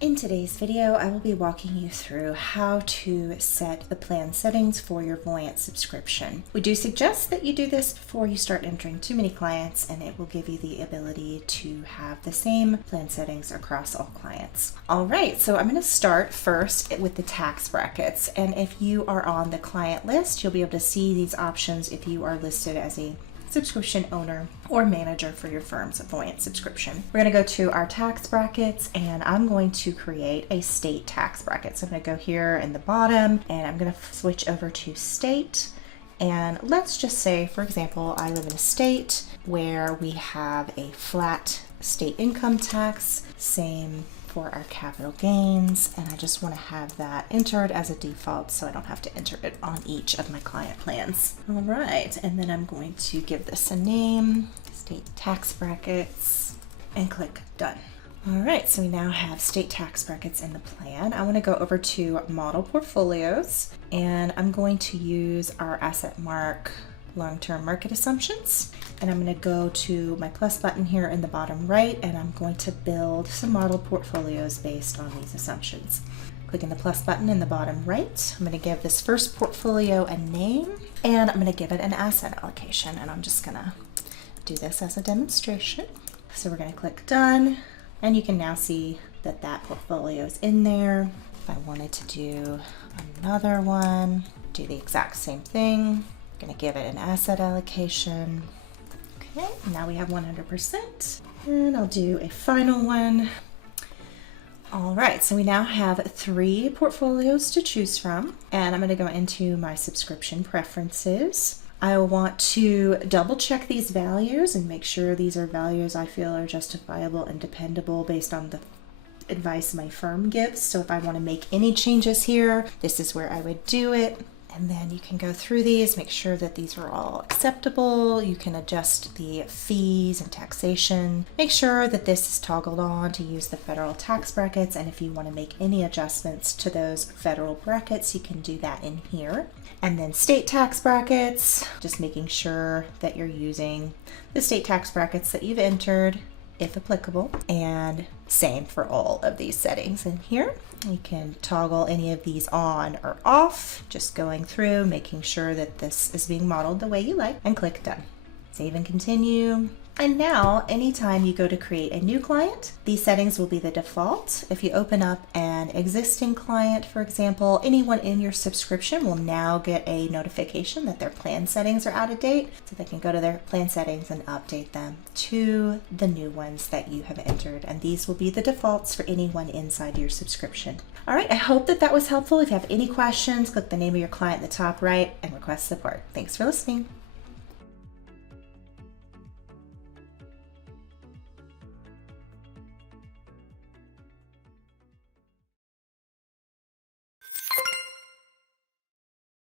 In today's video, I will be walking you through how to set the plan settings for your Voyant subscription. We do suggest that you do this before you start entering too many clients, and it will give you the ability to have the same plan settings across all clients. All right, so I'm going to start first with the tax brackets. And if you are on the client list, you'll be able to see these options if you are listed as a subscription owner or manager for your firm's Voyant subscription. We're going to go to our tax brackets, and I'm going to create a state tax bracket. So I'm going to go here in the bottom, and I'm going to switch over to state. And let's just say, for example, I live in a state where we have a flat state income tax, same for our capital gains, and I just want to have that entered as a default so I don't have to enter it on each of my client plans. All right, and then I'm going to give this a name, state tax brackets, and click done. All right, so we now have state tax brackets in the plan. I want to go over to model portfolios, and I'm going to use our asset mark long-term market assumptions. And I'm going to go to my plus button here in the bottom right, and I'm going to build some model portfolios based on these assumptions. Clicking the plus button in the bottom right, I'm going to give this first portfolio a name, and I'm going to give it an asset allocation, and I'm just going to do this as a demonstration. So we're going to click done, and you can now see that that portfolio is in there. If I wanted to do another one, do the exact same thing. I'm going to give it an asset allocation. Okay, now we have 100%, and I'll do a final one. All right, so we now have 3 portfolios to choose from, and I'm going to go into my subscription preferences. I want to double check these values and make sure these are values I feel are justifiable and dependable based on the advice my firm gives. So if I want to make any changes here, this is where I would do it. And then you can go through these, make sure that these are all acceptable. You can adjust the fees and taxation. Make sure that this is toggled on to use the federal tax brackets. And if you want to make any adjustments to those federal brackets, you can do that in here. And then state tax brackets, just making sure that you're using the state tax brackets that you've entered, if applicable, and same for all of these settings in here. You can toggle any of these on or off, just going through, making sure that this is being modeled the way you like, and click done. Save and continue. And now, anytime you go to create a new client, these settings will be the default. If you open up an existing client, for example, anyone in your subscription will now get a notification that their plan settings are out of date, so they can go to their plan settings and update them to the new ones that you have entered. And these will be the defaults for anyone inside your subscription. All right, I hope that that was helpful. If you have any questions, click the name of your client in the top right and request support. Thanks for listening.